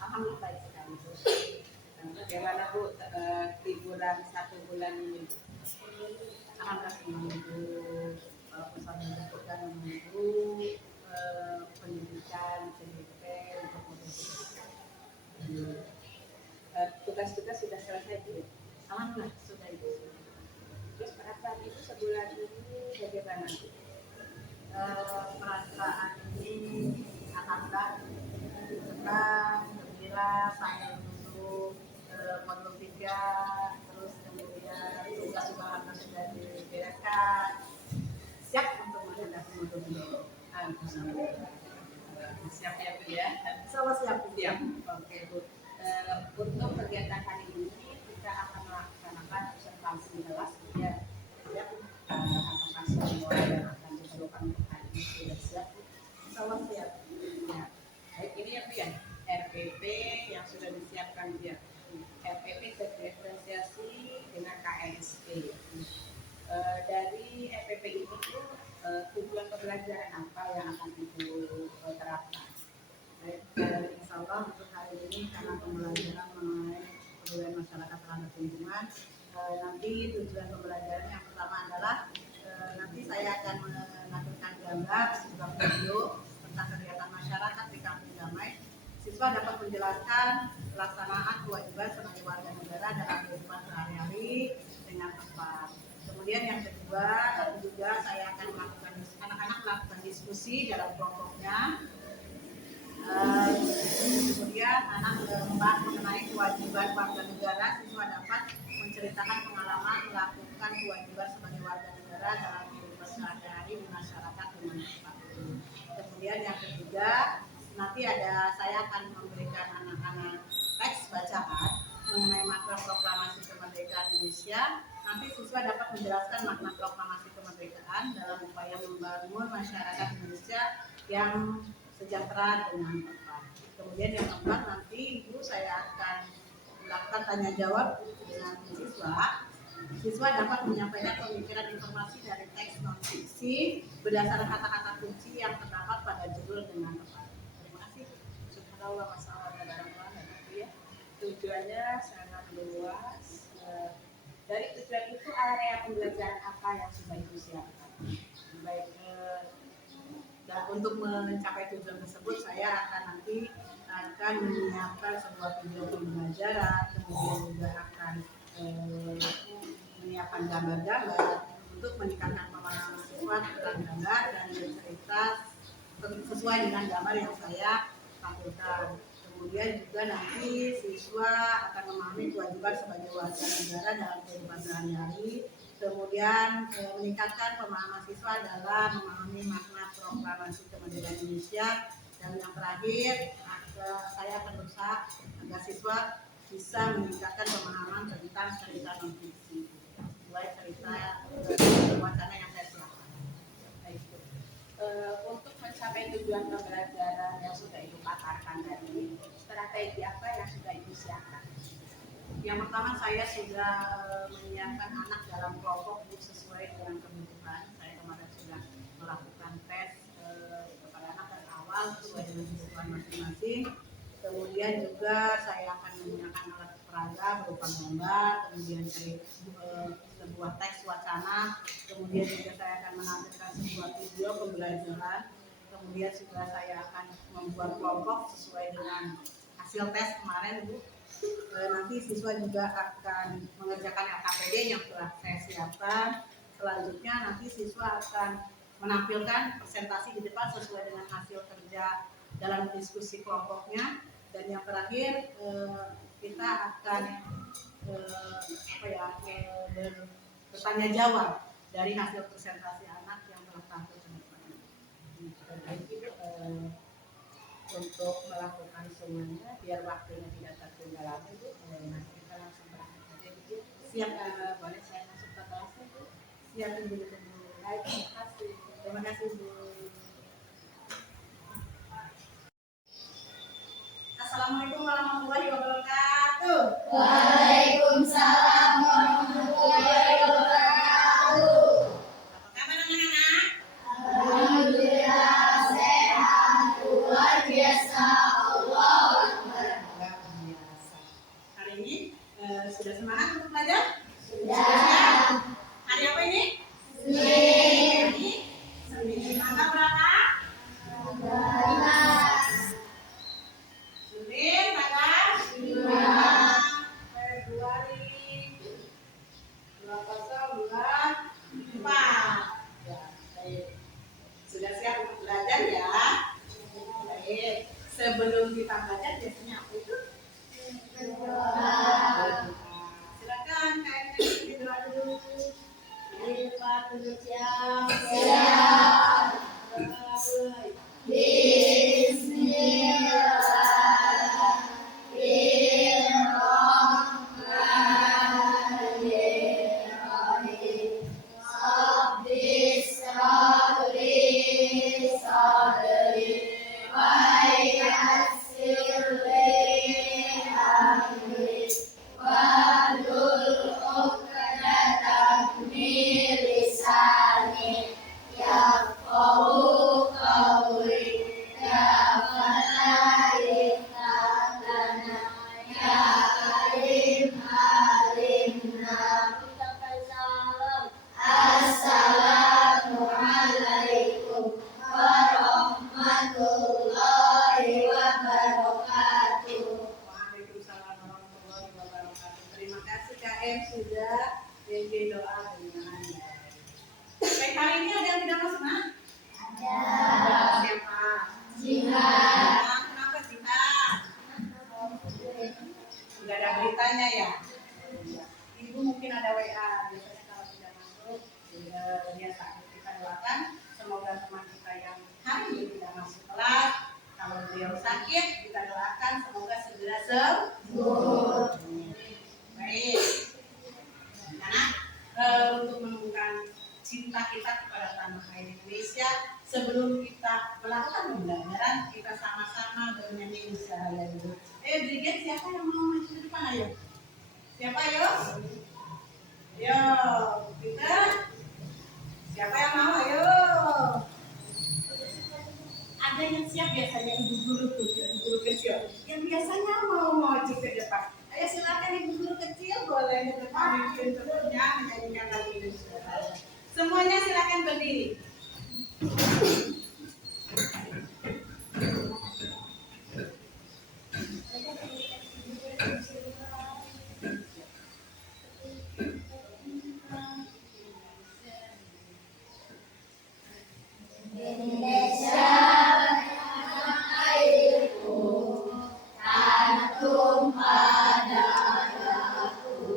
Alhamdulillah baik sekali Bu. Bagaimana Bu liburan 1 bulan ini? Alhamdulillah menunggu pesan yang kita menunggu pendidikan pendidikan untuk Tugas-tugas sudah selesai Bu? alhamdulillah sudah itu. Terus perasaan Ibu sebulan ini bagaimana? Perasaan ini alhamdulillah senang, gembira, saya untuk modul 3, terus kemudian tugas alhamdulillah sudah dibereskan, siap untuk menghadapi modul 2. Siap ya Bu ya? Sama siap. Oke Bu. Untuk kegiatan hari ini kita akan melaksanakan observasi di kelas ya. Apakah semua yang akan diperlukan untuk hari ini sudah siap Bu? Sama siap. Ya. Baik, ini ya Bu ya, RPP yang sudah disiapkan ya. RPP terdiferensiasi dengan KSP. Dari RPP ini Bu, tujuan pembelajaran apa yang akan Ibu terapkan? Baik, insya Allah untuk hari ini karena pembelajaran mengenai pedulian masyarakat terhadap lingkungan, nanti tujuan pembelajaran yang pertama adalah nanti saya akan menampilkan gambar sebuah video tentang kegiatan masyarakat di Kampung Damai. Siswa dapat menjelaskan pelaksanaan kewajiban sebagai warga negara dalam kehidupan sehari-hari dengan tepat. Kemudian yang kedua, juga saya akan melakukan anak-anak melakukan diskusi dalam kelompoknya. Kemudian anak membahas mengenai kewajiban warga negara. Siswa dapat menceritakan pengalaman melakukan kewajiban sebagai warga negara dalam kehidupan sehari-hari di masyarakat dengan tepat. Kemudian yang ketiga, nanti saya akan memberikan anak-anak teks bacaan mengenai makna proklamasi kemerdekaan Indonesia. Nanti siswa dapat menjelaskan makna proklamasi kemerdekaan dalam upaya membangun masyarakat Indonesia yang sejahtera dengan tepat. Kemudian yang keempat, nanti Ibu saya akan melakukan tanya jawab dengan siswa. Siswa dapat menyampaikan pemikiran informasi dari teks non fiksi berdasarkan kata-kata kunci yang terdapat pada judul dengan tepat. Terima kasih. Subhanallah, masalah ya. Tujuannya sangat luas. Dari tujuan itu area pembelajaran apa yang sudah Ibu siapkan? Baik, dan untuk mencapai tujuan tersebut saya nanti akan menyiapkan sebuah video pembelajaran, kemudian juga akan menyiapkan gambar-gambar untuk meningkatkan pemahaman siswa tentang gambar dan bercerita sesuai dengan gambar yang saya tampilkan. Kemudian juga nanti siswa akan memahami kewajiban sebagai warga negara dalam kehidupan sehari-hari. Kemudian meningkatkan pemahaman siswa dalam memahami makna proklamasi kemerdekaan Indonesia. Dan yang terakhir, saya akan berusaha agar siswa bisa meningkatkan pemahaman tentang cerita non fiksi, sesuai cerita wacana yang saya siapkan. Untuk mencapai tujuan pembelajaran yang sudah Ibu paparkan tadi, strategi apa yang sudah Ibu siapkan? Yang pertama, saya sudah menyiapkan anak dalam kelompok sesuai dengan kebutuhan. Saya kemarin sudah melakukan tes kepada anak dari awal sesuai dengan kebutuhan masing-masing. Kemudian juga saya akan menggunakan alat peraga berupa gambar, kemudian sebuah teks wacana, kemudian juga saya akan menampilkan sebuah video pembelajaran. Kemudian juga saya akan membuat kelompok sesuai dengan hasil tes kemarin, Bu. Nanti siswa juga akan mengerjakan LKPD yang telah saya siapkan. Selanjutnya nanti siswa akan menampilkan presentasi di depan sesuai dengan hasil kerja dalam diskusi kelompoknya. Dan yang terakhir kita akan bertanya jawab dari hasil presentasi anak yang telah tampil ke depan. Untuk melakukan semuanya biar waktunya tidak tertunda lagi Bu, nanti kita langsung berangkat aja Bu. Siap, boleh saya masuk ke kelasnya Bu? Siap, Ibu. Baik, terima kasih. Terima kasih, Bu. Assalamualaikum warahmatullahi wabarakatuh. Waalaikumsalam warahmatullahi wabarakatuh. Apa kabar anak-anak? Alhamdulillah sehat, luar biasa Allah. Sudah semangat untuk belajar? Sudah. Siap? Hari apa ini? Senin. Hari Senin. Tanggal berapa? Tanggal Senin tanggal 5 Februari 2024. Ya, baik. Sudah siap untuk belajar ya? Baik. Sebelum kita belajar biasanya apa itu? Silakan kayaknya doa dulu. Lipat duduk siap. Siap. Berdoa. Bismillahirrahmanirrahim. Rabbis shrah sadri wa yassir li amri wahlul 'uqdatam min lisani yafqahu qawli. Ya Fatah lana ya alim alimna. Assalamualaikum warahmatullahi wabarakatuh. Waalaikumsalam warahmatullahi wabarakatuh. Terima kasih KM sudah bimbing doa dengan baik. Baik, hari ini ada yang tidak masuk, Nak? Ada Siapa? jihad. Kenapa jihad? Tidak ada beritanya ya? Ibu mungkin ada WA. Biasanya kalau tidak masuk, biasa kita doakan. Semoga teman kita yang hari ini tidak masuk kelas, kalau beliau sakit, kita doakan semoga segera sembuh. Baik. Karena untuk menumbuhkan cinta kita kepada tanah air Indonesia, sebelum kita melakukan pembelajaran, kita sama-sama bernyanyi Insyaallah dulu. Brigade, siapa yang mau maju ke depan? Ayo. Siapa ayo? Yo, kita. Siapa yang mau? Ayo. Ada yang siap biasanya ibu guru tuh, ibu guru kecil. Yang biasanya mau maju ke depan. Ayo silakan ibu guru kecil boleh ke depan mungkin tentunya menyanyikan lagu Indonesia. Semuanya silakan berdiri. Indonesia tanah airku, tanah tumpah darahku.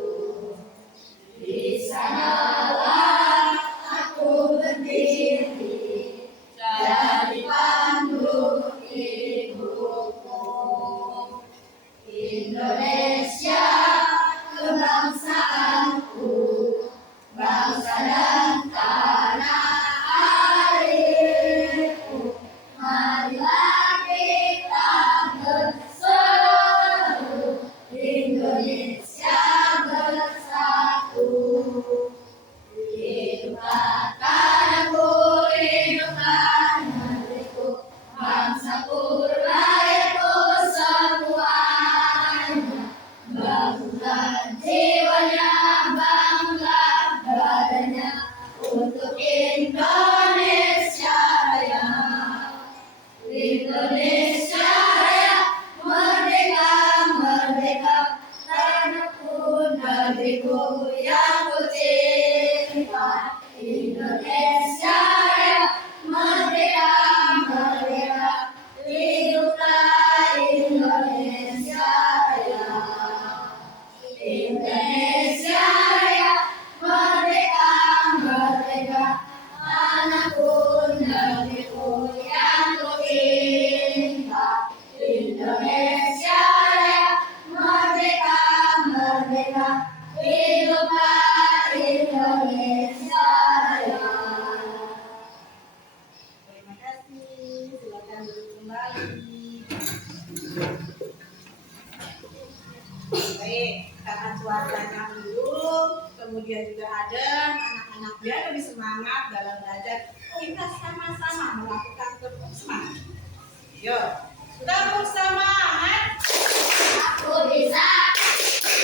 Di sanalah aku berdiri, jadi pandu ibuku. Indonesia kebangsaanku, bangsa dan tanah airku. Marilah kita berseru, Indonesia bersatu. Hiduplah tanahku, hiduplah negeriku, bangsaku, rakyatku semuanya. Bangga jiwanya, bangga badannya, untuk Indonesia Raya. Indonesia Raya, merdeka, merdeka, tanahku, negeriku yang ku cinta. Indonesia Raya, merdeka, merdeka, hiduplah Indonesia Raya. Indonesia Raya, merdeka, merdeka, tanahku, negeriku yang ku cinta. Indonesia Raya, merdeka, merdeka, hiduplah Indonesia Raya. Terima kasih. Silakan duduk kembali. Baik, karena cuacanya mendung, kemudian juga ada anak-anak biar lebih semangat dalam belajar. Kita sama-sama melakukan tepuk semangat. Yuk, tepuk semangat. Aku bisa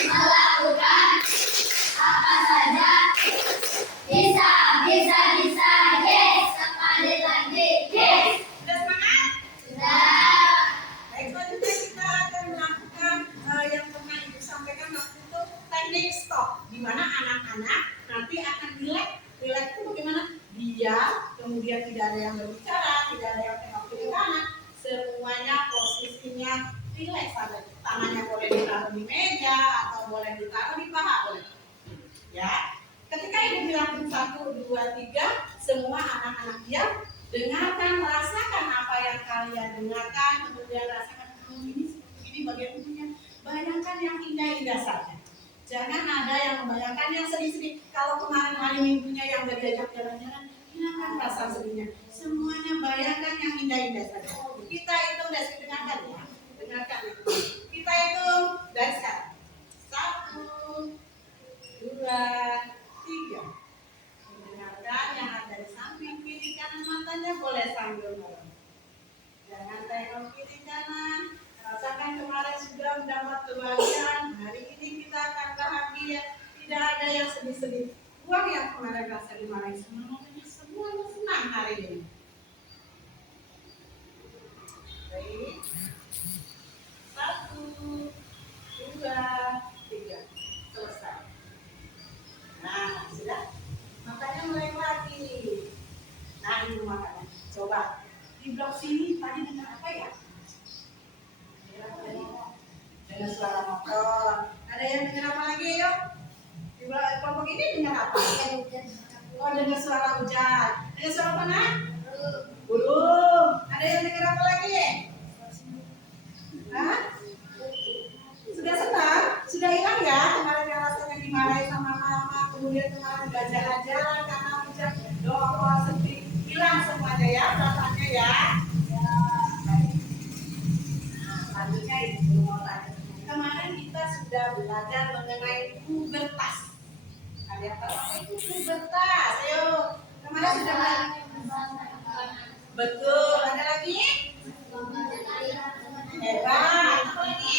melakukan titik stop, di mana anak-anak nanti akan relax. Relax itu bagaimana? Diam, kemudian tidak ada yang berbicara, tidak ada yang tengok kiri kanan, semuanya posisinya relax saja. Tangannya boleh ditaruh di meja atau boleh ditaruh di paha, boleh. Ya, ketika ibu bilang 1, 2, 3, semua anak-anak diam, dengarkan, rasakan apa yang kalian dengarkan, kemudian rasakan ini seperti ini bagian ujungnya. Bayangkan yang indah-indah saja. Jangan ada yang membayangkan yang sedih-sedih. Kalau kemarin hari Minggunya yang gak diajak jalan-jalan, hilangkan rasa sedihnya. Semuanya bayangkan yang indah-indah saja. Kita hitung dan dengarkan ya. Dengarkan ya. Kita hitung dari sekarang. 1, 2, 3. Dengarkan yang ada di samping kiri kanan matanya boleh sambil ngomong. Jangan tengok kiri kanan. Rasakan kemarin sudah mendapat kebahagiaan. Hari ini kita akan bahagia. Tidak ada yang sedih-sedih. Buang yang kemarin rasa dimarahi. Semuanya senang hari ini. Baik. 1, 2, 3. Selesai. Nah, sudah. Makanya mulai lagi. Nah, ini makannya. Coba. Di blok sini tadi dengar apa ya? Dengar suara motor. Ada yang dengar apa lagi yuk? Di kelompok ini dengar apa? Oh, dengar suara hujan. Dengar suara mana? Burung. Ada yang dengar apa lagi? Hah? Sudah senang? Sudah hilang ya? Kemarin yang rasanya dimarahi sama mama, kemudian kemarin gak jalan-jalan karena hujan, doa sedih, hilang semuanya ya, perasaannya ya. Selanjutnya ibu mau tanya. Kemarin kita sudah belajar mengenai pubertas. Ada yang tahu apa itu pubertas? Ayo. Kemarin sudah belajar. Betul. Ada lagi? Hebat. Apa lagi?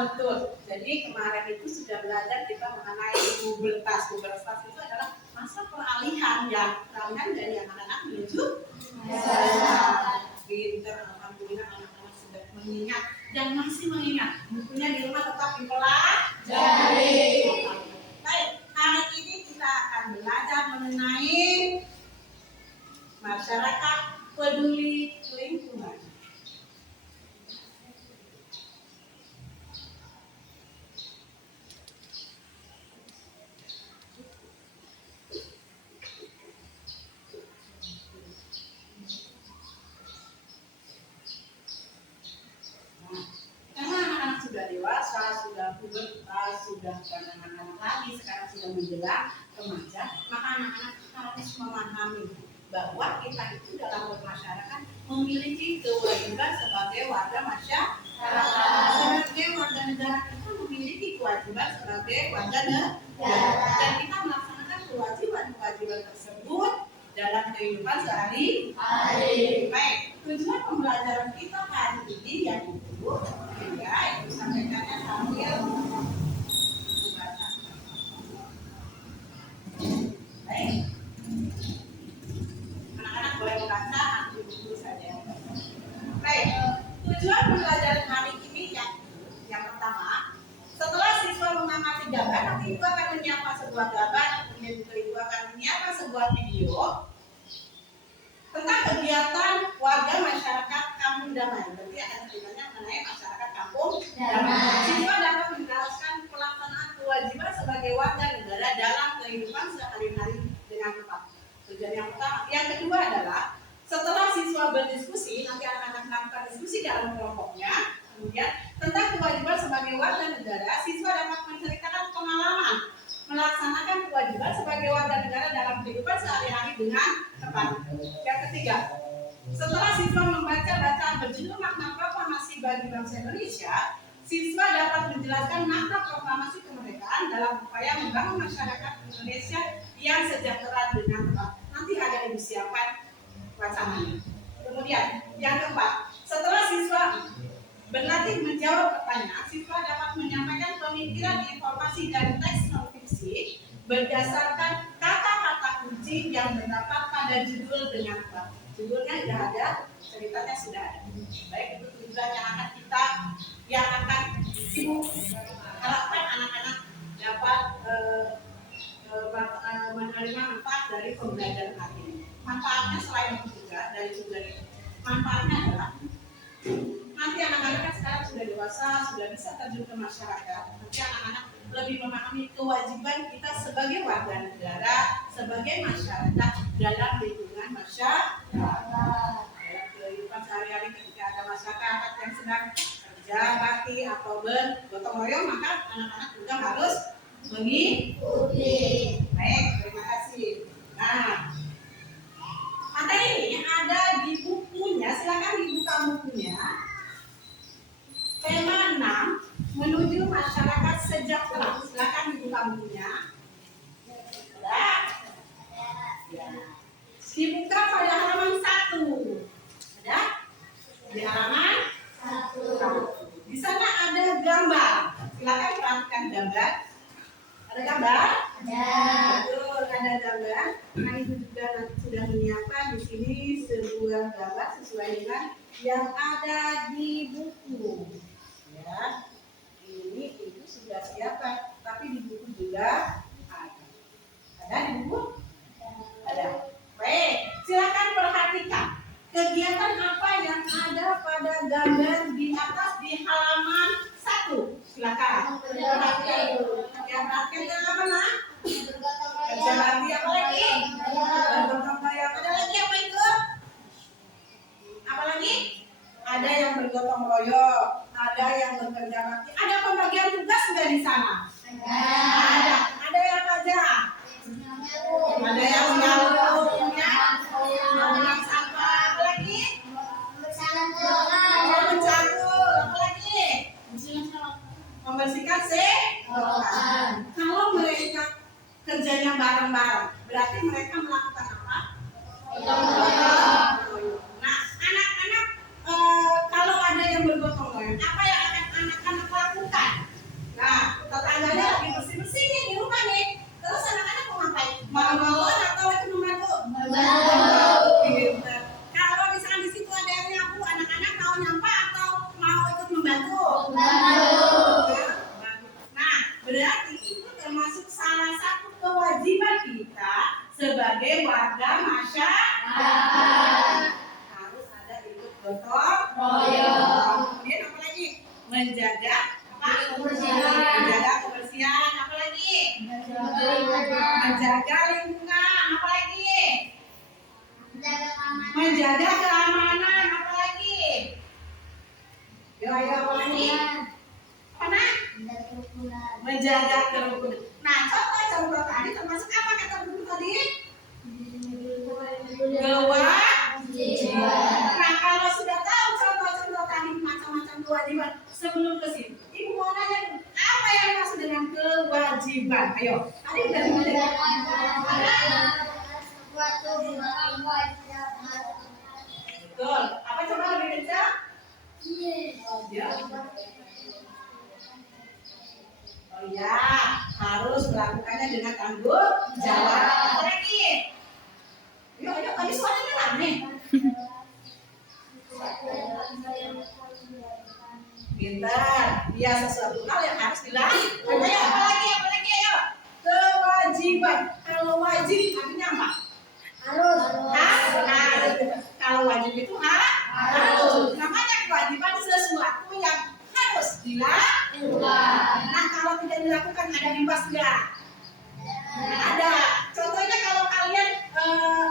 Betul. Jadi kemarin itu sudah belajar kita mengenai pubertas. Pubertas itu adalah masa peralihan dari anak-anak menuju dewasa. Pinter, alhamdulillah anak-anak sudah mengingat dan masih mengingat. Bukunya di rumah tetap dipelajari. Baik, hari ini kita akan belajar mengenai masyarakat peduli lingkungan. Sudah pubertas, sudah bukan anak-anak lagi, sekarang sudah menjelang remaja, maka anak-anak harus memahami bahwa kita itu dalam bermasyarakat memiliki kewajiban sebagai warga masyarakat. Sebagai warga negara kita memiliki kewajiban sebagai warga negara, dan kita melaksanakan kewajiban tersebut dalam kehidupan sehari-hari. Baik, tujuan pembelajaran kita hari ini yang itu ya, itu sampaikannya sambil membaca. Baik, anak-anak boleh membaca, aku dulu saja. Baik, tujuan pembelajaran hari ini yang pertama, setelah siswa mengamati gambar, nanti ibu akan menyiapkan sebuah gambar, kemudian juga ibu akan menyiapkan sebuah video tentang kegiatan warga masyarakat kampung damai. Berarti akan ceritanya mengenai masyarakat kampung damai. Siswa dapat menjelaskan pelaksanaan kewajiban sebagai warga negara dalam kehidupan sehari-hari dengan tepat. Tujuan yang pertama. Yang kedua adalah setelah siswa berdiskusi, nanti anak-anak melakukan diskusi dalam kelompoknya. Kemudian tentang kewajiban sebagai warga negara, siswa dapat menceritakan pengalaman melaksanakan kewajiban sebagai warga negara dalam kehidupan sehari-hari dengan tepat. Yang ketiga, setelah siswa membaca bacaan berjudul Makna Proklamasi bagi Bangsa Indonesia, siswa dapat menjelaskan makna proklamasi kemerdekaan dalam upaya membangun masyarakat Indonesia yang sejahtera dengan tepat. Nanti ada ibu siapkan wacananya. Kemudian, yang keempat, setelah siswa berlatih menjawab pertanyaan, siswa dapat menyampaikan pemikiran, informasi, dan teks non fiksi berdasarkan kata-kata kunci yang terdapat pada judul dengan tepat. Judulnya sudah ada, ceritanya sudah ada. Baik, itu tujuan yang akan ibu harapkan manfaatnya selain itu juga dari tujuan ini, manfaatnya adalah nanti anak-anak kan sekarang sudah dewasa, sudah bisa terjun ke masyarakat. Nanti anak-anak lebih memahami kewajiban kita sebagai warga negara, sebagai masyarakat dalam lingkungan masyarakat. Dalam kehidupan sehari-hari ketika ada masyarakat yang sedang kerja bakti atau bergotong royong, maka anak-anak juga harus mengikuti. Baik, terima kasih. Nah, materi ini ada di bukunya, silakan dibuka bukunya. Tema 6, menuju masyarakat sejahtera. Silakan dibuka bukunya. Sudah? Ya. Dibuka pada halaman 1. Ada? Di halaman 1. Di sana ada gambar. Silakan perhatikan gambar. Ada gambar? Ada. Betul, ada gambar. Nah, itu juga nanti sudah menyiapkan di sini sebuah gambar sesuai dengan yang ada di buku. Ya, ini itu sudah siapkan, tapi di buku juga ada. Ada di buku? Ada. Baik, silakan perhatikan kegiatan apa yang ada pada gambar di atas di halaman 1. Silakan. Perhatikan. Yang perhatikan apa nak? Kerja bakti apa lagi? Bergotong royong. Ada lagi apa itu? Apa lagi? Ada yang bergotong royong, ada yang bekerja bakti. Ada pembagian tugas nggak di sana? Ada. Ada yang apa aja? Ada yang menyapu, menyapu sampah. Apa lagi? Mencatur. Apa lagi? Membersihkan sekolah. Kalau mereka kerjanya bareng-bareng, berarti mereka melakukan apa? Nah, anak-anak kalau ada yang bergotong royong, apa yang akan anak-anak lakukan? Nah, tetangganya lagi bersih-bersih nih di rumah nih. Terus anak-anak mau ngapain? Mau bangun atau ikut membantu? Pinter. Kalau misalnya di situ ada yang nyapu, anak-anak mau nyampah atau mau ikut membantu? Nah, berarti itu termasuk salah satu kewajiban kita sebagai warga masyarakat. Harus ada ikut gotong royong. Kemudian apa lagi? Menjaga apa? Menjaga kebersihan. Apa lagi? Menjaga lingkungan. Apa lagi? Menjaga keamanan. Apa lagi? Yo, apa lagi? Apa nak? Menjaga kerukunan. Nah, contoh tadi termasuk apa kata buku tadi? Kewajiban. Nah, kalau sudah tahu contoh-contoh tadi macam-macam kewajiban, sebelum ke sini, ibu mau nanya dulu, apa yang dimaksud dengan kewajiban? Ayo, tadi udah dimulai. Betul. Apa coba lebih kencang? Ya. Oh ya, harus melakukannya dengan tanggung jawab. Apa lagi? Yuk, tadi suaranya rame. Pintar. Ya, sesuatu hal yang harus dilakukan. Ayo, apa lagi? Ayo. Kewajiban. Kalau wajib artinya apa? Harus. Kalau wajib itu harus. Namanya kewajiban sesuatu yang harus dilakukan. Nah, kalau tidak dilakukan ada imbas enggak? Ada. Contohnya kalau kalian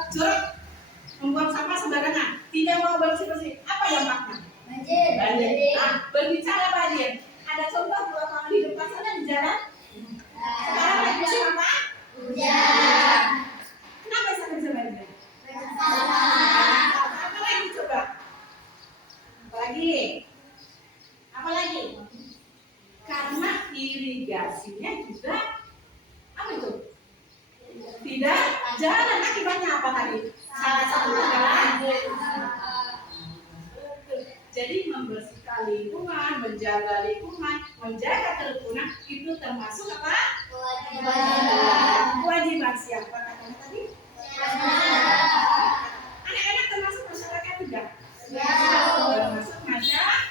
jorok membuang sampah sembarangan, tidak mau bersih-bersih, apa dampaknya? Banjir. Nah, berbicara banjir, ada contoh di lapangan di depan sana di jalan. Sekarang lagi musim apa? Hujan. Kenapa bisa banjir? Apa lagi coba? Apa lagi? Karena irigasinya juga apa itu? Tidak jalan. Akibatnya apa tadi? Salah satunya adalah jadi membersihkan lingkungan, menjaga lingkungan, menjaga kerukunan itu termasuk apa? Kewajiban siapa katanya tadi? Anak-anak termasuk masyarakat juga. Termasuk masyarakat.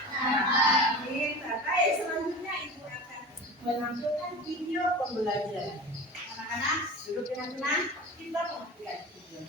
Baik, selanjutnya ibu akan menampilkan video pembelajaran. Anak-anak duduk dengan tenang, kita perhatikan video.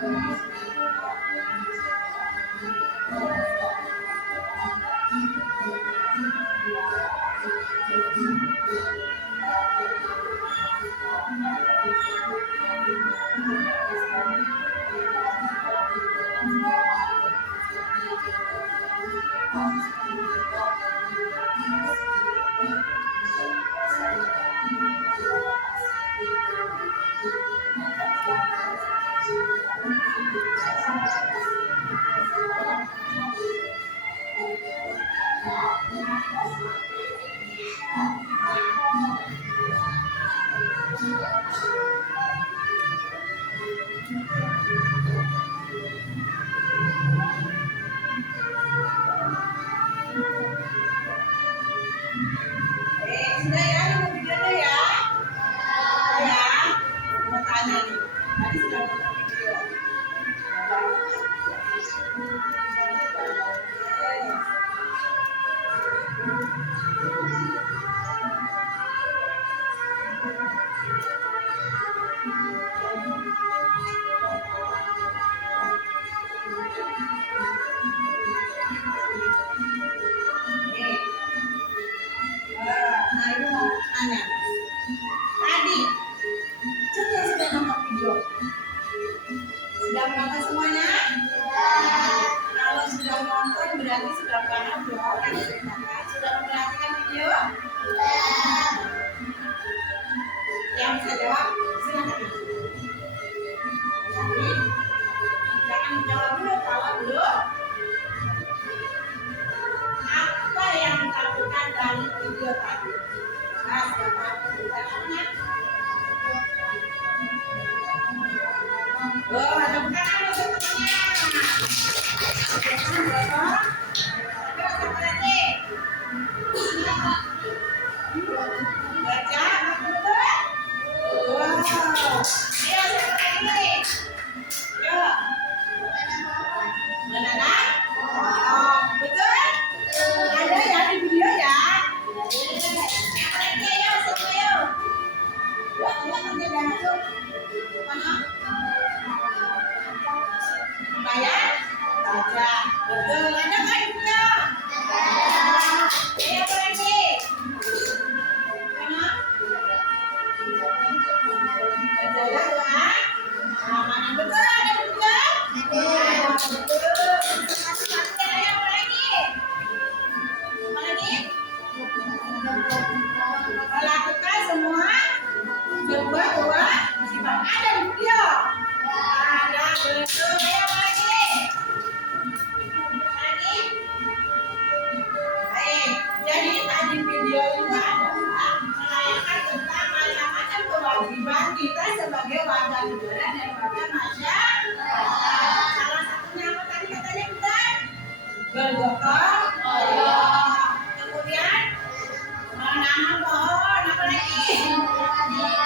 Sudah ya, nonton videonya ya. Ya, mau tanya nih. Tadi sudah nonton video. Nah, ini mau tanya. Tadi, sudah nonton video. Sudah menonton semuanya? Kalau sudah nonton berarti sudah paham dong yang diceritakan. Sudah memperhatikan video? Yang bisa jawab, silakan. Jadi, jangan jawab dulu kalau belum. Apa yang ditampilkan dari video tadi? Nah, siapa yang oh, ada bukaan loh sebenarnya. Terus apa lagi? Baca, betul? Wow. Ayo, siapa lagi? Yo. Menanam? Oh, betul? Ada ya di video ya? Yang lagi, ayo, siapa ayo? Yuk, kita kerja langsung. Mana? Bayar? Baca. Betul. Ada nggak ibunya? Ayo apa lagi? Mana? Baca doa. Mana betul ada juga? Ada. Betul. Ayo apa lagi? Apa lagi? Lakukan semua kewajiban ada di video. Ada betul. Ayo apa lagi? Lagi? Baik. Jadi tadi video itu adalah menanyakan tentang macam-macam kewajiban kita sebagai warga negara dan warga masyarakat. Salah satunya apa tadi katanya kita? Bergotong royong. Kemudian menanam pohon. Apa lagi? Ya.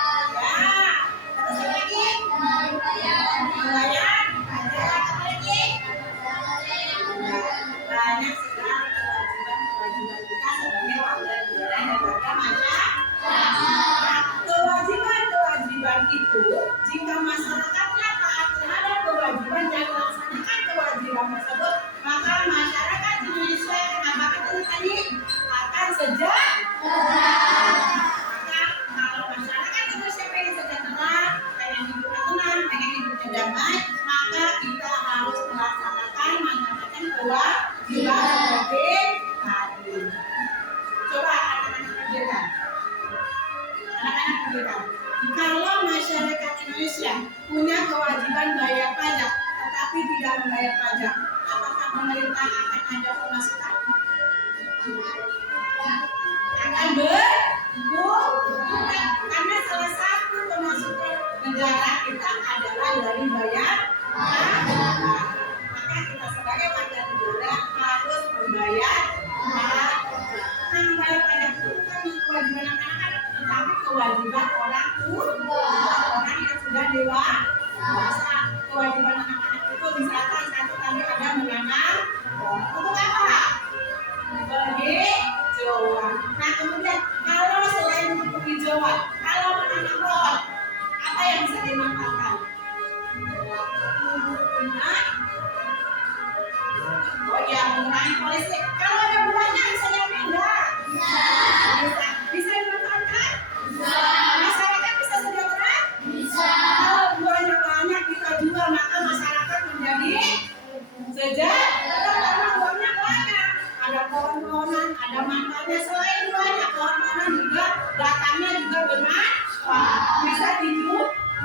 Terus apa lagi? Membayar pajak. Apa lagi? Banyak sekali kewajiban kita sebagai warga negara dan warga masyarakat. Kewajiban itu jika masyarakatnya taat terhadap kewajiban dan melaksanakan kewajiban tersebut, maka masyarakat Indonesia apa kata tadi akan sejahtera. Maka kalau masyarakat Indonesia pengen sejahtera, pengen hidupnya tenang, pengen hidupnya damai, maka kita harus melaksanakan macam-macam kewajiban seperti tadi. Coba anak-anak pikirkan. Anak-anak pikirkan. Kalau masyarakat Indonesia punya kewajiban bayar pajak, tetapi tidak membayar pajak, apakah pemerintah akan ada pemasukan? Akan berkurang, karena salah satu pemasukan negara kita adalah dari bayar pajak. Maka kita sebagai warga negara harus membayar pajak. Nah, membayar pajak itu bukan kewajiban anak-anak, tetapi kewajiban orang tua, orang yang sudah dewasa. Kewajiban anak-anak itu misalkan satu tadi ada menanam pohon. Untuk apa? Penghijauan. Nah, kemudian kalau selain untuk penghijauan, kalau menanam pohon, apa yang bisa dimanfaatkan?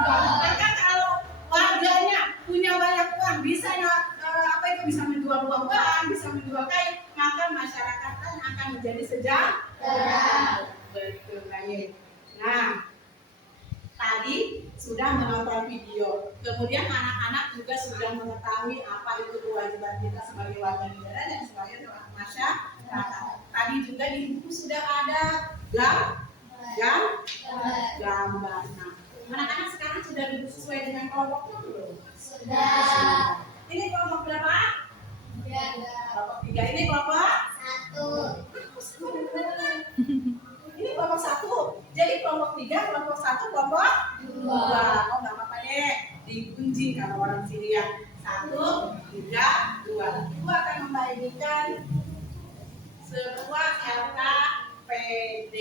Maka kalau warganya punya banyak uang, bisa bisa menjual buah-buahan, bisa menjual kain, maka masyarakat akan menjadi sejahtera. Betul kayak. Nah, tadi sudah menonton video, kemudian anak-anak juga sudah mengetahui apa itu kewajiban kita sebagai warga negara dan sebagai masyarakat. Tadi juga di buku sudah ada gambar. Nah, anak-anak sekarang sudah duduk sesuai dengan kelompoknya belum? Sudah. Ini kelompok berapa? Kelompok 3. Ini kelompok 1. Ini kelompok 1. Jadi kelompok 3, kelompok 1, kelompok 2. Oh nggak apa-apa deh, dikunci kalau orang sini ya. 1, 3, 2. Itu akan membagikan sebuah LKPD.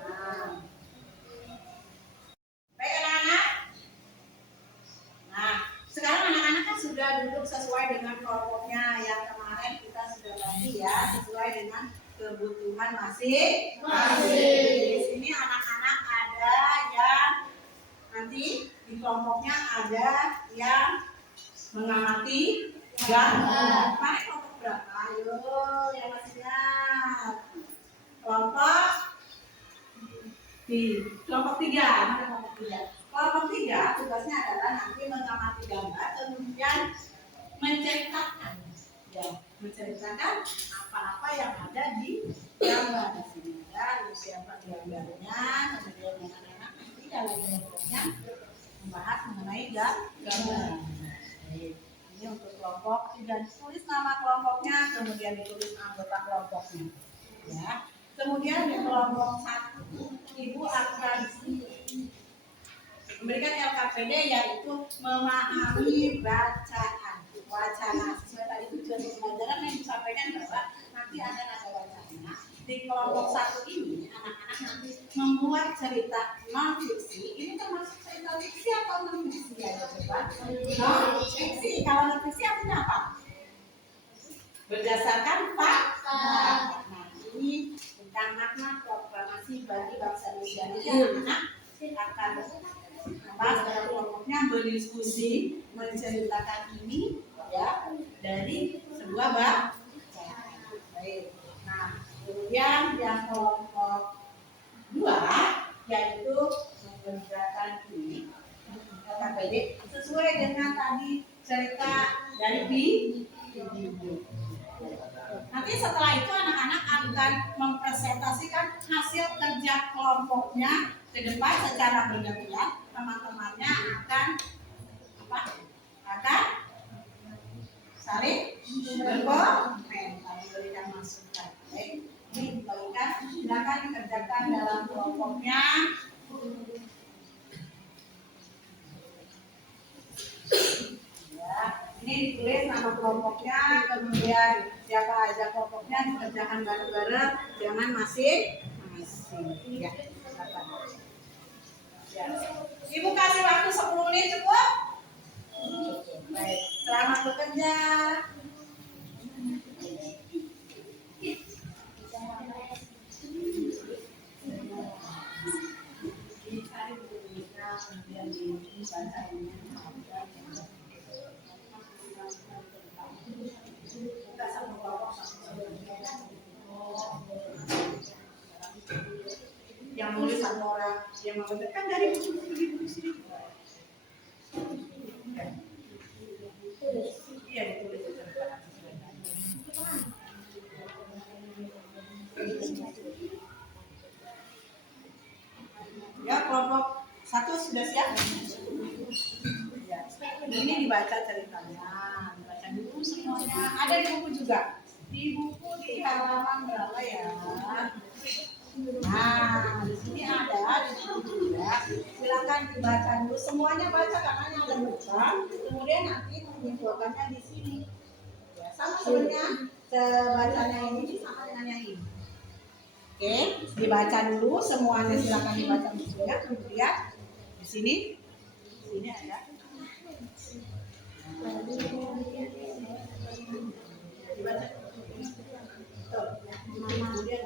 Nah, baik anak-anak. Nah, sekarang anak-anak kan sudah duduk sesuai dengan kelompoknya yang kemarin kita sudah bagi ya, sesuai dengan kebutuhan masing-masing. Di sini anak-anak ada yang nanti di kelompoknya ada yang mengamati gambar. Kemarin kelompok berapa? Ayo, yang masih ingat. Kelompok 3. Mana kelompok 3? Kelompok 3 tugasnya adalah nanti mengamati gambar, kemudian menceritakan, ya, menceritakan apa-apa yang ada di gambar. Di sini ada siapa gambarnya, kemudian anak-anak nanti dalam kelompoknya membahas mengenai gambar. Ini untuk kelompok 3, ditulis nama kelompoknya, kemudian ditulis anggota kelompoknya. Ya. Kemudian di kelompok 1, Ibu akan memberikan LKPD yaitu memahami bacaan, wacana. Sesuai tadi tujuan pembelajaran yang disampaikan bahwa nanti akan ada wacana. Di kelompok 1 ini anak-anak nanti membuat cerita non fiksi. Ini termasuk cerita fiksi atau non fiksi ya coba? Non fiksi. Kalau non fiksi artinya apa? Berdasarkan fakta. Nah, ini tentang makna proklamasi bagi bangsa Indonesia. Jadi anak-anak akan membahas dalam kelompoknya, berdiskusi, menceritakan ini ya dari sebuah bacaan. Baik. Nah, kemudian yang kelompok 2 yaitu mengerjakan ini LKPD sesuai dengan tadi cerita dari video. Nanti setelah itu anak-anak akan mempresentasikan hasil kerja kelompoknya ke depan secara bergantian. Teman-temannya akan saling berkomentar, memberikan masukan. Baik, ini diberikan, silakan dikerjakan dalam kelompoknya. Ya, ini ditulis nama kelompoknya, kemudian siapa aja kelompoknya, dikerjakan bareng-bareng, jangan masing-masing. Ya, ya. Ibu kasih waktu 10 menit cukup? Baik, selamat bekerja. Yang nulis satu orang, yang membedakan dari buku-buku di buku sini. Iya, ditulis itu. Ya, kelompok 1 sudah siap? Ya. Ini dibaca ceritanya, dibaca dulu semuanya. Ada di buku juga. Di buku di halaman berapa ya? Nah, di sini ada di buku juga. Silakan dibaca dulu semuanya, baca karena ada baca. Kemudian nanti menyimpulkannya di sini. Ya, sama sebenarnya bacanya ini sama dengan yang ini. Oke, dibaca dulu semuanya, silakan dibaca bukunya. Kemudian di sini ada. Dibaca. Tuh, kemudian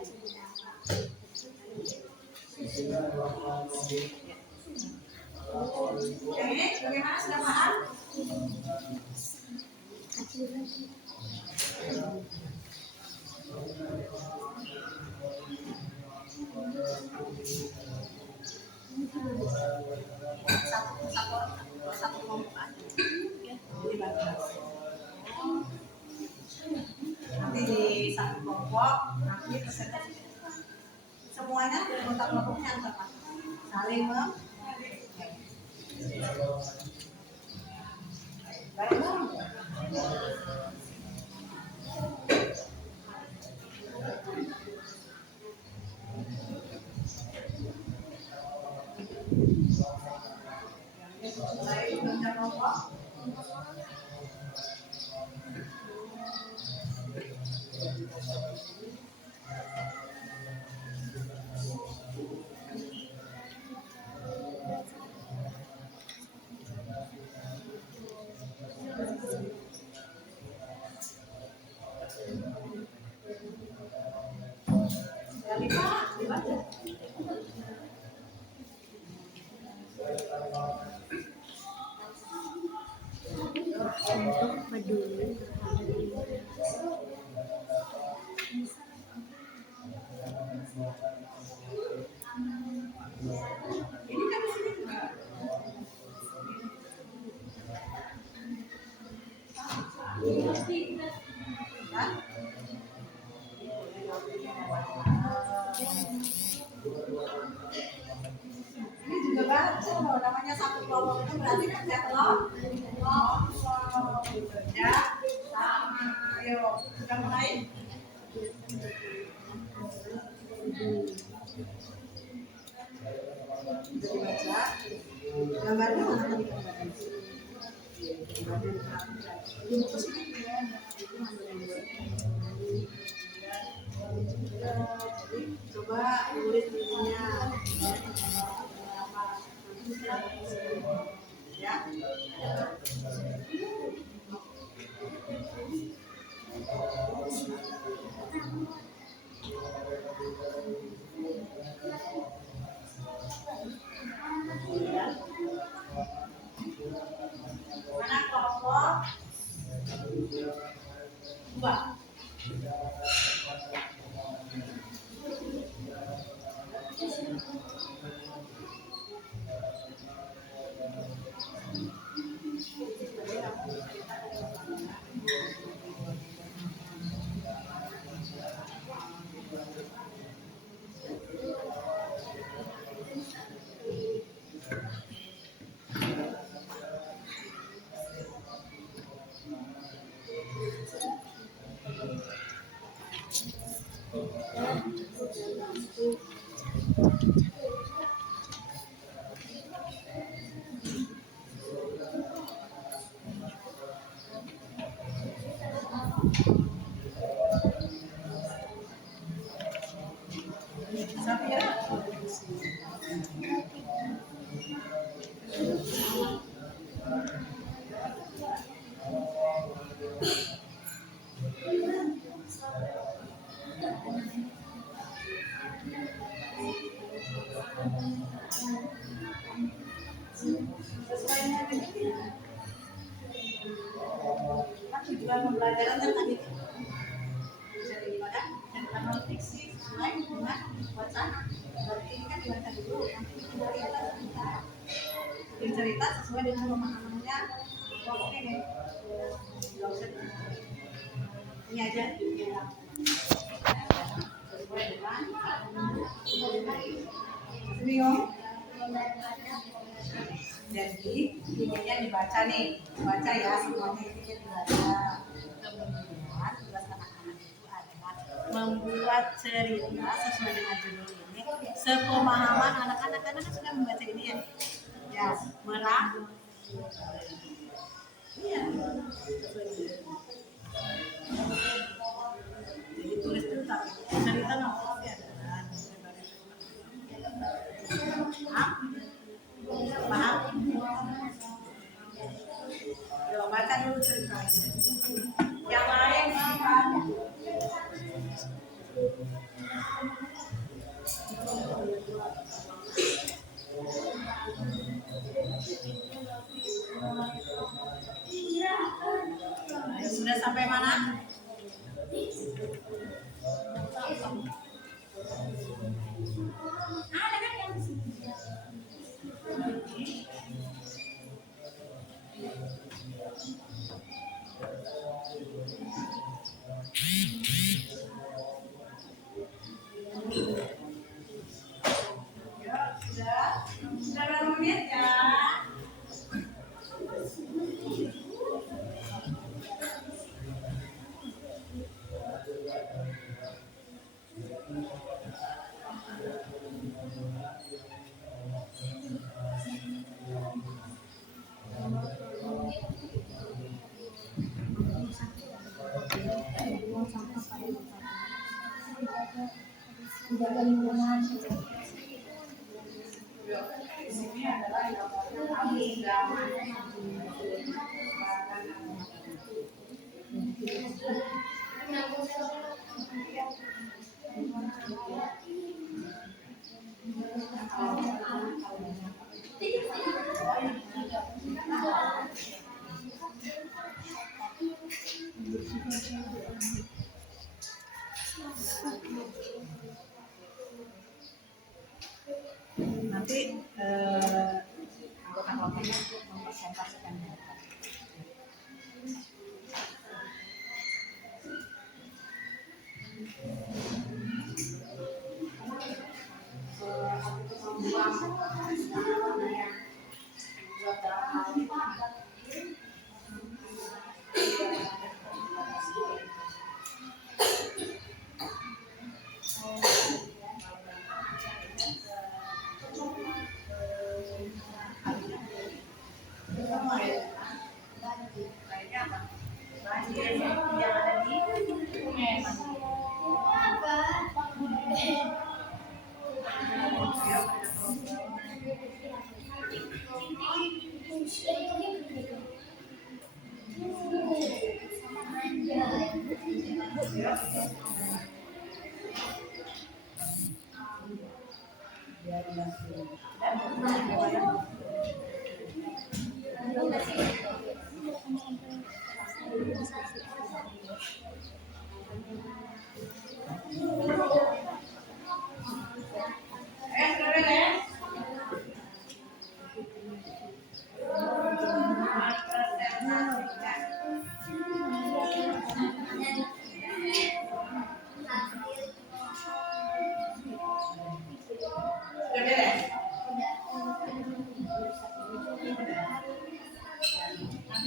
sudah paham? Satu kelompok aja. Jadi bagus. Nanti di satu kelompok nanti presentasi semuanya anggota kelompoknya yang sama, saling bareng-bareng. Mulai baca kelompok. Dari Pak, dibaca. Untuk peduli terhadap lingkungan. Ini kan di sini juga. Hah? Ini juga baca loh, namanya satu kelompok itu berarti kan ya kelompok ya sama. Ayo kita mulai. Baca gambarnya mana tadi gambarnya? Di buku sini ya. Coba tulis dirinya ya. Mana kelompok dua? Safira. Sesuai dengan ini. Kan tujuan pembelajaran kan tadi itu bisa daripada catatan non fiksi sesuai dengan wacana. Berarti ini kan dibaca dulu, nanti bikin cerita sebentar. Bikin cerita sesuai dengan pemahamannya kelompok ini. Gak usah ini aja ya. Sesuai dengan bingung. Jadi ininya dibaca nih, baca ya semuanya ini dibaca. Kemudian tugas anak-anak itu adalah membuat cerita sesuai dengan judul ini, sepemahaman anak-anak karena kan sudah membaca ini ya. Ya, merah. Iya. Jadi tulis dulu tapi cerita nomor ya dan paham? Yo, baca dulu ceritanya. Yang lain apa? Di sini adalah gambarnya kami sedang nanti anggota kelompoknya mempresentasikan data. Yang ada di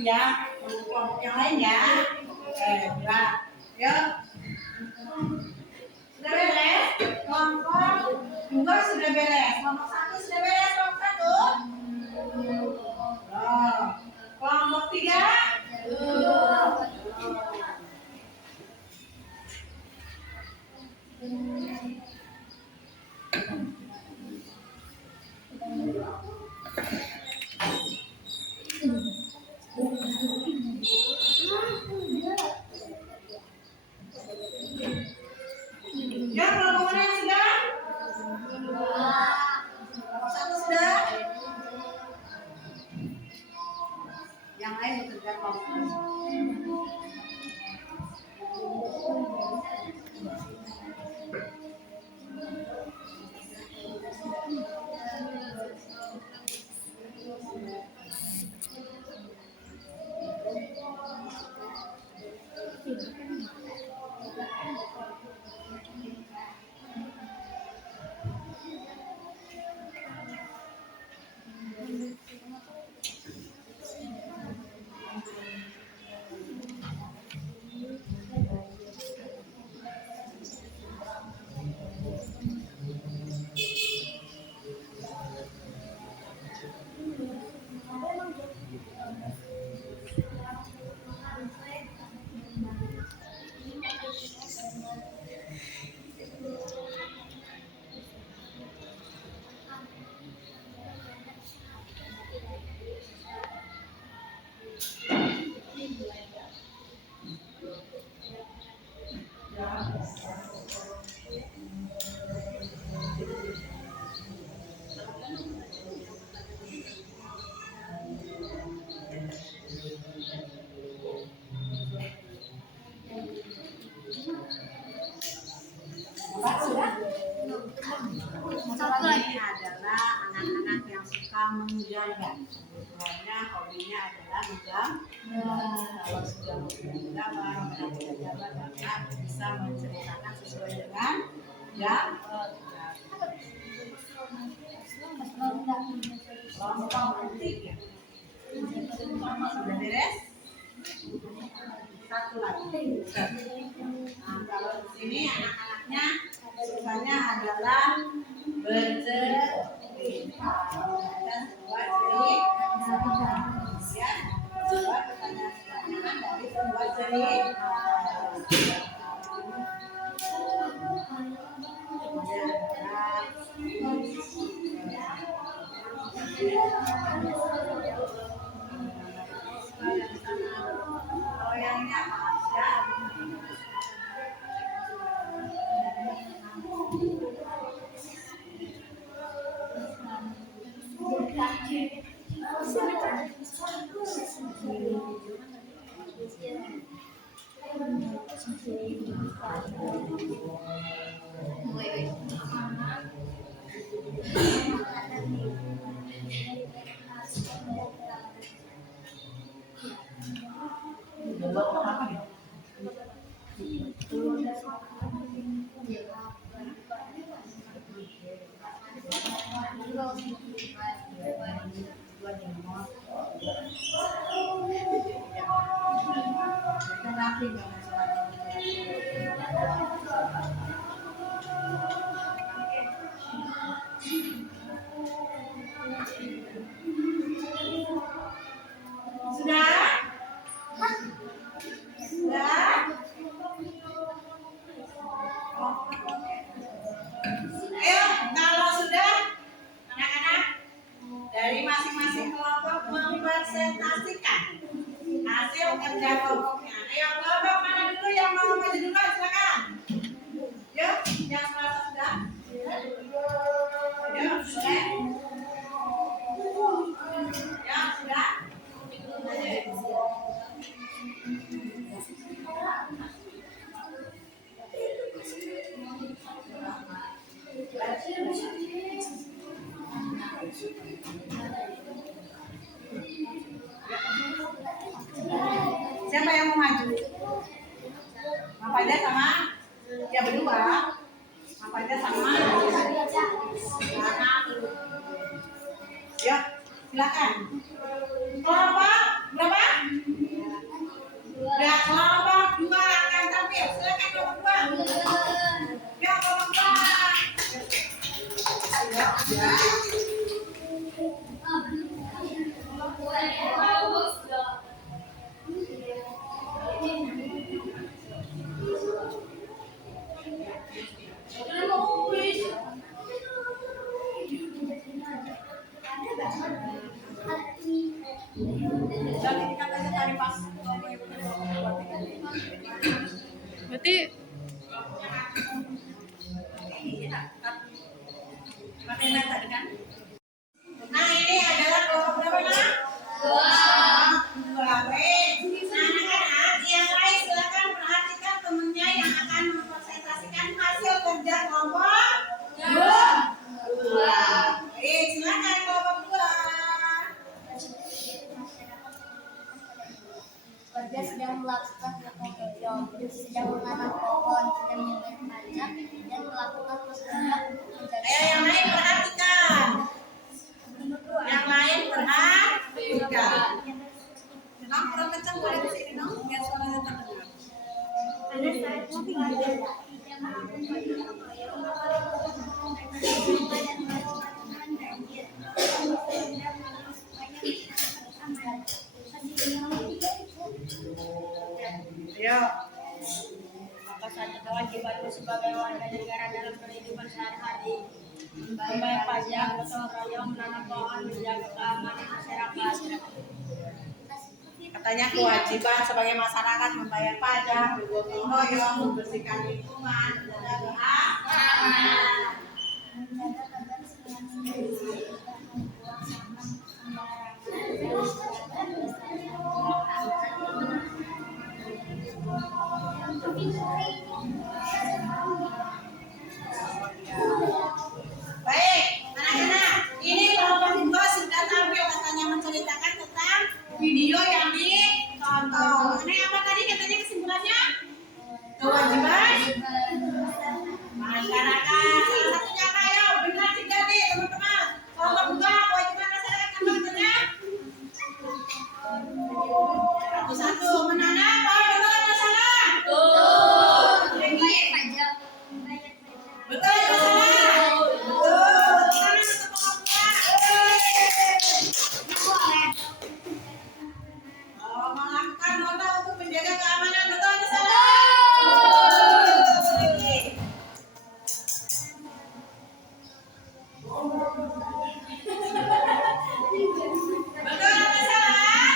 ya, untuk kelompok yang lain ya. Oke, ya. Yuk. Sudah beres? Kelompok 2 sudah beres. Kelompok 1 sudah beres, kelompok 1. Oh. Kelompok 3. Ya, kelompok mana yang sudah? Kelompok 1 sudah? Yang lain bekerja kelompok. Ini adalah anak-anak yang suka menggambar. Kebetulannya hobinya adalah menggambar. Kalau sudah menggambar, mereka bisa menceritakan sesuai dengan gambar. Kelompok 3. Sudah beres? Satu lagi. Nah, kalau di sini anak-anaknya sukanya adalah bercerita dan buat cerita. Ya, buat pertanyaan dari pembuat cerita. Sudah? Sudah? Ayo, kalau sudah, anak-anak dari masing-masing kelompok mempresentasikan hasil kerja kelompoknya. Ayo, kelompok mana dulu yang mau maju duluan? Silakan. Yuk, yang merasa sudah. Yuk, sudah. Ya, sudah. Siapa yang mau maju? Apa aja sama? Ya berdua. Apa aja sama? Ya, silakan. Kelompok berapa? Ya, kelompok 2 akan tampil. Silakan kelompok 2. Ya, kelompok 2. Ya. Berarti Nah, ini adalah kelompok berapa, Nak? 2. Baik. Anak-anak yang lain silakan perhatikan temannya yang akan mempresentasikan hasil kerja kelompok 2. Baik, silakan kelompok 2. Warga sedang melakukan gotong royong, sedang menanam pohon, sedang membayar pajak, dan melakukan usaha menjaga. Ayo yang lain perhatikan. Yang lain perhatikan. Nah, kurang kencang boleh di sini, no? Biar suaranya terdengar. Ayo. Maka satu kewajibanmu sebagai warga negara dalam kehidupan sehari-hari membayar pajak, gotong royong, menanam pohon, menjaga keamanan masyarakat. Katanya kewajiban sebagai masyarakat membayar pajak, bergotong royong, membersihkan lingkungan, menjaga keamanan. Menjaga kebersihan Baik, anak-anak, ini kelompok 2 sudah tampil katanya menceritakan tentang video yang ditonton. Ini apa tadi katanya kesimpulannya? Kewajiban masyarakat. Salah satunya apa ya? Benar tidak nih teman-teman? Kelompok 2 kewajiban masyarakat apa katanya? Satu-satu menanam pohon betul atau salah? membayar pajak. Betul atau salah? Betul. Tangan untuk kelompok 2. Melakukan nota untuk menjaga keamanan betul atau salah? Betul atau salah?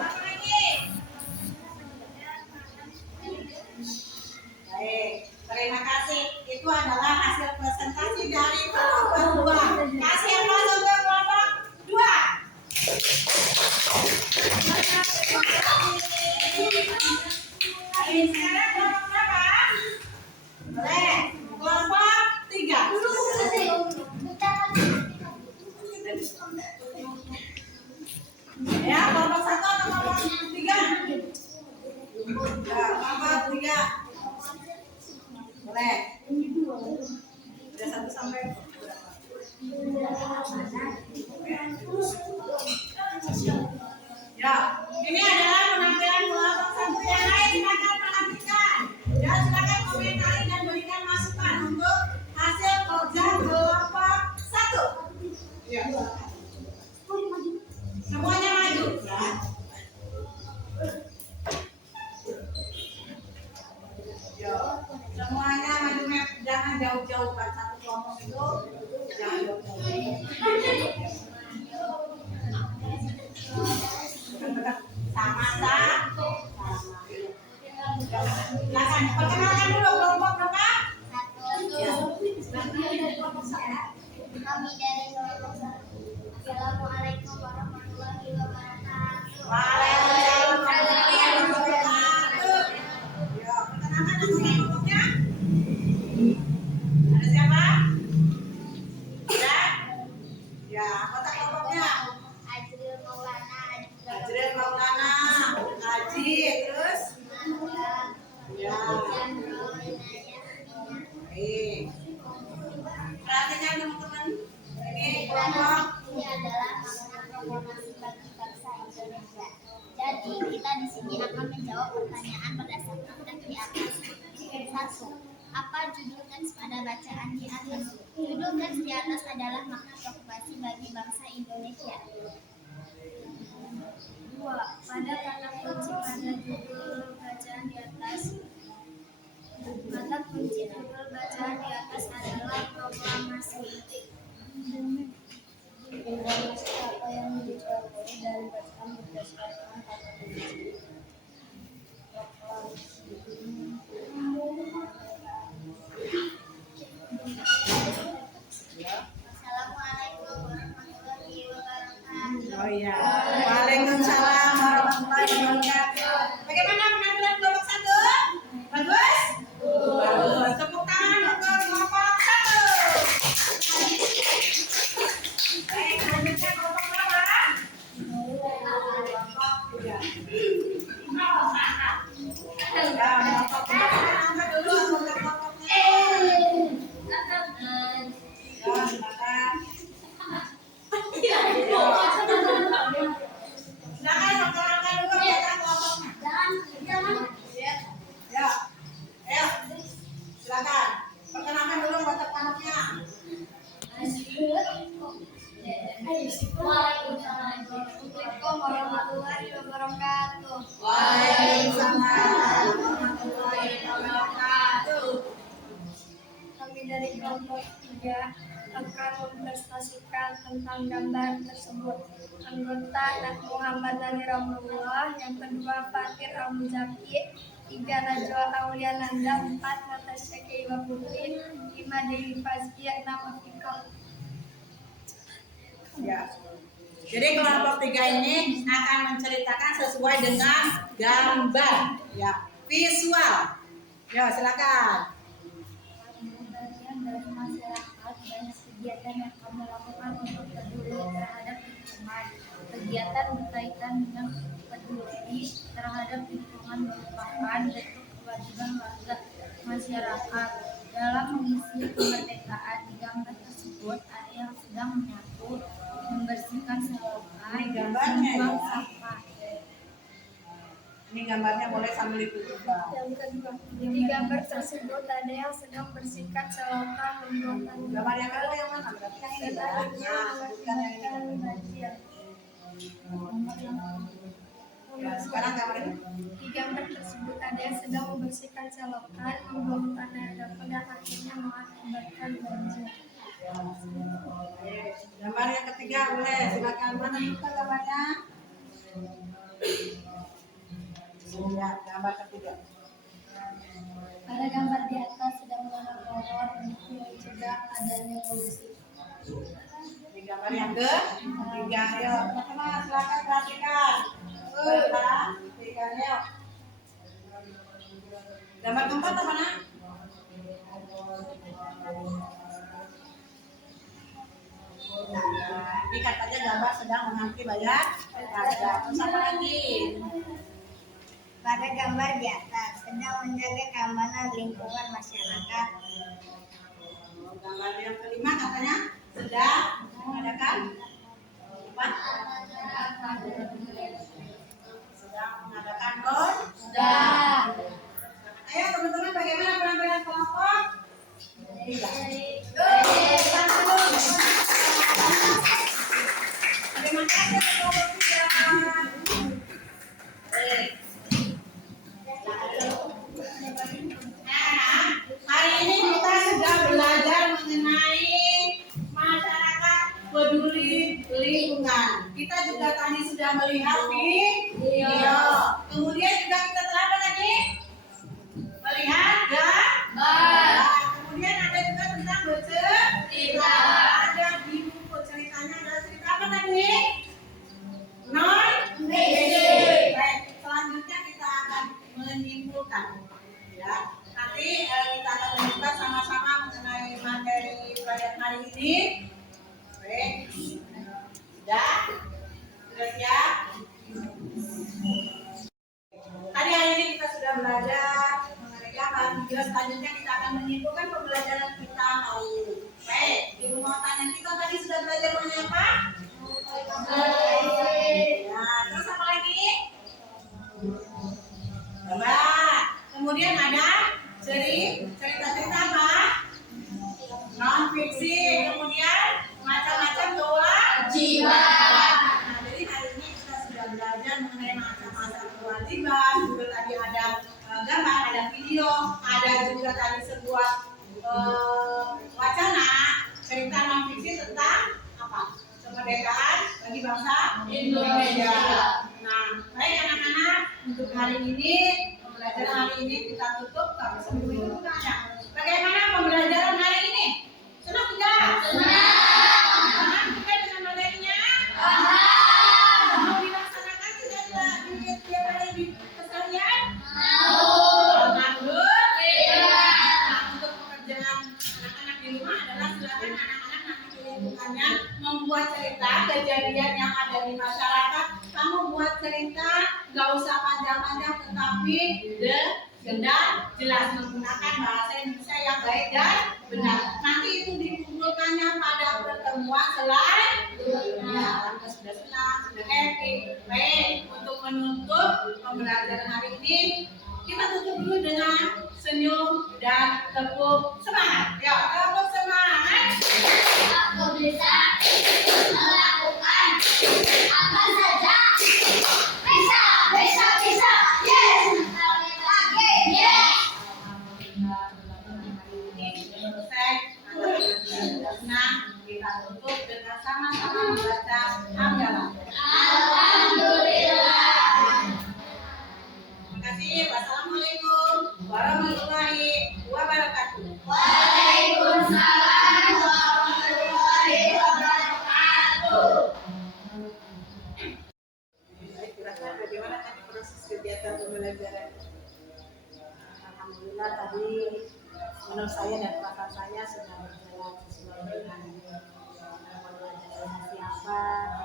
Apa lagi? Baik, terima kasih. Itu adalah hasil presentasi dari kelompok 2. Kasih yang masuk ke kelompok 2. Sekarang kelompok berapa? Boleh. Kelompok 3. Ya, kelompok 1 atau kelompok 3? Perkenalkan dulu kelompok berapa? Kami dari kelompok satu. Assalamualaikum warahmatullahi wabarakatuh. Waalaikumsalam warahmatullahi wabarakatuh. Ya, perkenalkan nama kelompoknya. Ada siapa? Ya. Ya, anggota kelompoknya. Ajril Maulana. Ajril Maulana, Haji, terus? Ya. Baik. Perhatikan teman-teman. Ini kelompok. Ini adalah makna proklamasi bagi bangsa Indonesia. Jadi kita di sini akan menjawab pertanyaan berdasarkan teks di atas. 1. Apa judul teks pada bacaan di atas? Judul teks di atas adalah makna proklamasi bagi bangsa Indonesia. 2. Pada kata kunci pada judul bacaan di atas. Kata kunci judul bacaan di atas adalah proklamasi. Informasi apa yang diperoleh dari bacaan berdasarkan kata kunci. Assalamualaikum warahmatullahi wabarakatuh. Oh iya. Waalaikumsalam warahmatullahi wabarakatuh. Bagaimana penampilan kelompok satu? Bagus? Bagus. Tepuk tangan untuk kelompok satu. Baik, selanjutnya kelompok berapa? Kelompok tiga. Ya, kelompok tiga. Angkat dulu anggota kelompoknya. Ya, silakan. Silakan perkenalkan dulu anggota kelompoknya. Ya, ayo, silakan. Perkenalkan dulu anggota kelompoknya. Waalaikumsalam warahmatullahi wabarakatuh. Waalaikumsalam warahmatullahi wabarakatuh. Kami dari kelompok 3 akan mempresentasikan tentang gambar tersebut. Anggota Muhammad Nani Ramullah, yang kedua Fatir Al-Muzaki, 3 Najwa Auliananda, 4 Natasha Keiwa Putri, 5 Dewi Fazkia, 6 Afikah. Ya. Jadi kelompok tiga ini akan menceritakan sesuai dengan gambar, ya, visual. Ya, silakan. Bagian dari masyarakat, banyak kegiatan yang kami lakukan untuk peduli terhadap lingkungan. Kegiatan berkaitan dengan peduli terhadap lingkungan merupakan bentuk kewajiban warga masyarakat dalam mengisi kemerdekaan. Di gambar tersebut ada yang sedang menyapu, membersihkan selokan, Ini gambarnya, membuang ya. sampah. Ini gambarnya boleh sambil ditutup. Yang kedua, di gambar tersebut ada yang sedang bersihkan selokan, membuang Gambar yang kedua yang mana? Berarti yang ini ya. Nah, sebutkan yang ini. banjir. Ya, sekarang gambar ini. Di gambar tersebut ada yang sedang membersihkan selokan, membuang tanah dapat dan akhirnya mengakibatkan banjir. Gambar yang ketiga boleh, silakan. Mana kita gambarnya? Ya, gambar ketiga. Pada gambar di atas sedang menanam pohon untuk mencegah adanya polusi. Di gambar yang ketiga, ayo teman-teman silakan perhatikan. Perhatikan yuk. Gambar keempat apa mana? Nah, ini katanya gambar sedang menanti bayar pajak. Terus apa lagi? Pada gambar di atas sedang menjaga keamanan lingkungan masyarakat. Gambar yang kelima katanya sedang mengadakan apa? Sedang mengadakan sedang. Ayo teman-teman, bagaimana penampilan kelompok? Terima kasih kelompok tiga. Hari ini kita sudah belajar mengenai masyarakat peduli lingkungan. Kita juga tadi sudah melihat video. Kemudian juga kita telah apa tadi? Melihat juga tadi sebuah wacana cerita non fiksi tentang apa? Kemerdekaan bagi bangsa Indonesia. Nah, baik anak-anak, untuk hari ini pembelajaran hari ini kita tutup karena seminggu itu juga ada. Bagaimana pembelajaran hari ini? Senang tidak? Senang juga dengan materinya? Mau dilaksanakan tidak di tiap hari di keseharian? Untuk pekerjaan anak-anak di rumah adalah silakan anak-anak nanti di lingkungannya membuat cerita kejadian yang ada di masyarakat. Kamu buat cerita, nggak usah panjang-panjang, tetapi jelas menggunakan bahasa Indonesia yang baik dan benar. Nanti itu dikumpulkannya pada pertemuan selanjutnya. Anda sudah senang, sudah happy. Baik, untuk menutup pembelajaran hari ini, kita tutup dulu dengan senyum dan tepuk semangat. Ya, tepuk semangat. Aku bisa melakukan apa saja. Bisa, bisa, bisa. Yes. Lagi, yes. Selesai, anak-anak sudah senang. Kita tutup dengan sama-sama membaca hamdalah. Alhamdulillah. Terima kasih. Wassalamualaikum warahmatullahi wabarakatuh. Waalaikumsalam warahmatullahi wabarakatuh. Baik, kira-kira bagaimana tadi proses kegiatan pembelajaran? Alhamdulillah tadi menurut saya dan perasaan saya sudah berjalan sesuai dengan pembelajaran siapa,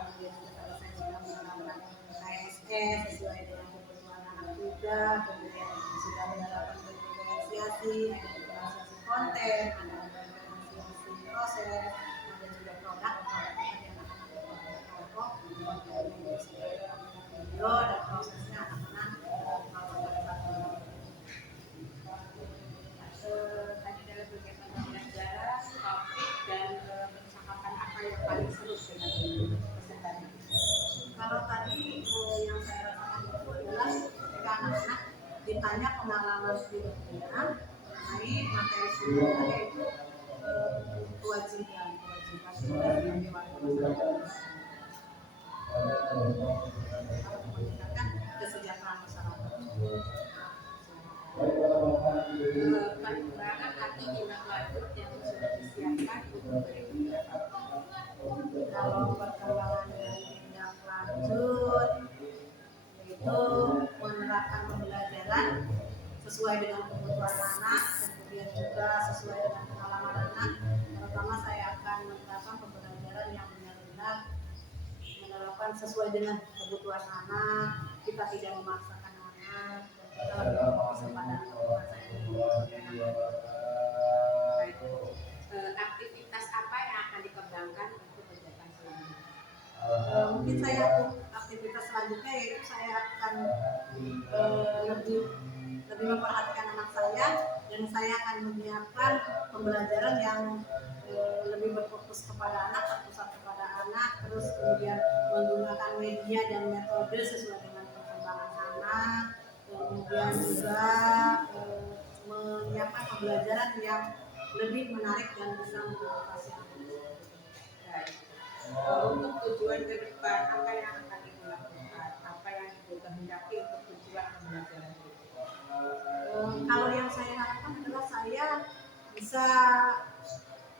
kemudian juga tadi saya sudah menerapkan KSS sesuai dengan kebutuhan anak juga, kemudian sudah menerapkan diferensiasi, ada diferensiasi konten, ada diferensiasi proses, ada juga produk tadi anak-anak kelompok, kemudian video dan prosesnya anak-anak pada saat tadi dalam kegiatan pembelajaran topik dan percakapan apa yang paling seru dengan pesertanya. Kalau tadi yang saya rasakan itu adalah ketika anak-anak ditanya pengalaman hidupnya mengenai materi sebelumnya, yaitu kewajiban kita sebagai warga masyarakat meningkatkan kesejahteraan masyarakat. Perkembangan atau tindak lanjut yang sudah disiapkan untuk berikutnya. Kalau perkembangan dan tindak lanjut itu menerapkan pembelajaran sesuai dengan kebutuhan anak, kemudian juga sesuai dengan pengalaman anak. Pertama saya akan menerapkan pembelajaran yang benar-benar menerapkan sesuai dengan kebutuhan anak. Kita tidak memaksakan anak, dan kita lebih fokus kepada aktivitas apa yang akan dikembangkan untuk kegiatan selanjutnya? Mungkin saya untuk aktivitas selanjutnya yaitu saya akan lebih memperhatikan anak saya, dan saya akan menyiapkan pembelajaran yang lebih berfokus kepada anak, terpusat kepada anak, terus kemudian menggunakan media dan metode sesuai dengan perkembangan anak, kemudian juga menyiapkan pembelajaran yang lebih menarik dan bisa memotivasi anak. Untuk tujuan ke depan, apa yang akan Ibu lakukan? Apa yang Ibu kehendaki untuk tujuan pembelajaran itu? Kalau yang saya harapkan adalah saya bisa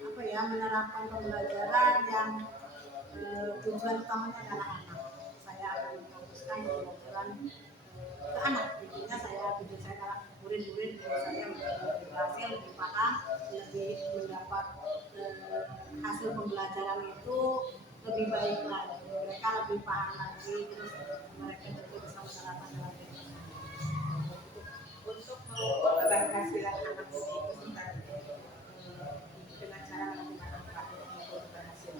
menerapkan pembelajaran yang tujuan utamanya adalah anak. Saya akan memfokuskan pembelajaran ke anak. Tujuan saya adalah murid-murid saya lebih berhasil, lebih paham, lebih mendapat hasil pembelajaran itu lebih baik lagi. Mereka lebih paham lagi, terus mereka juga bisa menerapkan dalam kehidupan. Untuk mengukur keberhasilan anak itu dengan cara melakukan apa untuk berhasil?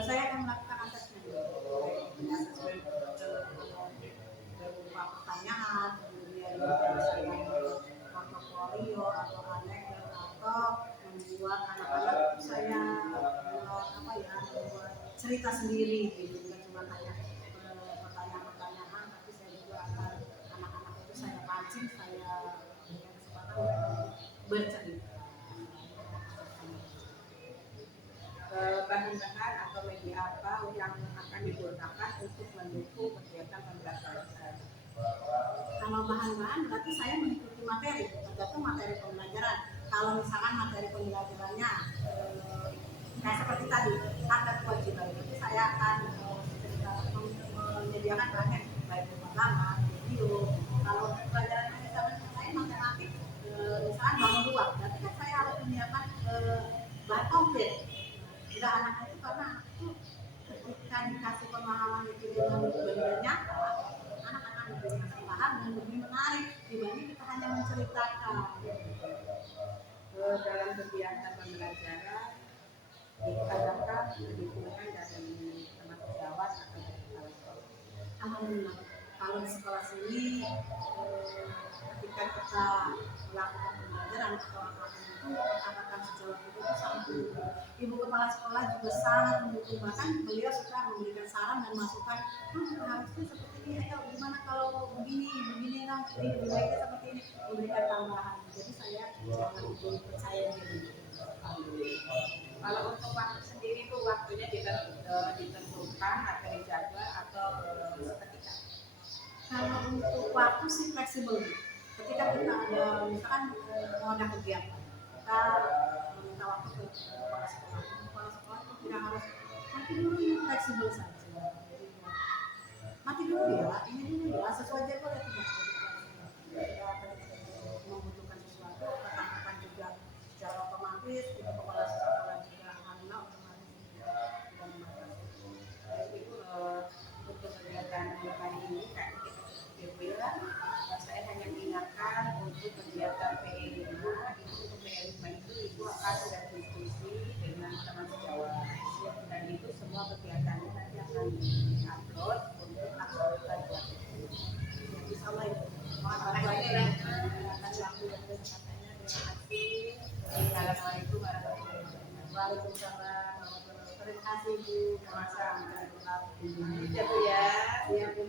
Saya akan melakukan asesmen berupa pertanyaan, kemudian saya portofolio atau anekdot atau membuat anak-anak saya membuat cerita sendiri gitu, bukan cuma hanya pertanyaan-pertanyaan, tapi saya juga akan anak-anak itu saya pancing, saya berikan kesempatan bercerita. Bahan-bahan atau media apa yang akan digunakan untuk mendukung kegiatan pembelajaran? Kalau bahan-bahan berarti saya mengikuti materi, tergantung materi pembelajaran. Kalau misalkan materi pembelajarannya kayak seperti tadi, hak dan kewajiban, berarti saya akan menyediakan bahan baik pemahaman, video. Kalau pelajaran misalkan yang lain matematik, misalkan bangun ruang, berarti kan saya harus menyiapkan bahan konkret. Tidak anak itu karena itu ketika dikasih pemahaman itu dengan benar nyata, anak akan lebih paham dan lebih menarik dibanding kita hanya menceritakan. Dalam kegiatan pembelajaran adakah dukungan dari teman sejawat atau dari kepala sekolah? Alhamdulillah, kalau di sekolah sini ketika kita melakukan pembelajaran atau apapun itu rekan-rekan sejawat itu sangat mendukung. Ibu kepala sekolah juga sangat mendukung, bahkan beliau suka memberikan saran dan masukan, harusnya seperti ini, ayo gimana kalau begini dong, ini lebih baiknya seperti ini, memberikan tambahan. Jadi saya sangat percaya diri. Kalau untuk waktu sendiri tuh waktunya ditentukan atau dijaga atau seketika? Kalau untuk waktu sih fleksibel. Ketika kita ada misalkan mau ada kegiatan, kita meminta waktu ke kepala sekolah. Kepala sekolah itu tidak harus nanti dulu, ini fleksibel saja. Jadi nanti dulu ya, ini dulu ya, sesuai jadwal ya tidak. Kita membutuhkan sesuatu, rekan-rekan juga secara otomatis, kita kepala sekolah juga alhamdulillah otomatis tidak membatasi. Itu untuk kegiatan kali ini kan kita sudah bilang, saya hanya mengingatkan untuk kegiatan PE5 itu, untuk PE5 itu ibu akan sudah diskusi dengan teman sejawat, dan itu semua kegiatannya nanti akan di-upload untuk aktualitas buat itu. Insya Allah itu. Assalamualaikum warahmatullahi wabarakatuh. Waalaikumsalam warahmatullahi wabarakatuh. Terima kasih Bu. Sama-sama. Ya Bu ya. Iya Bu.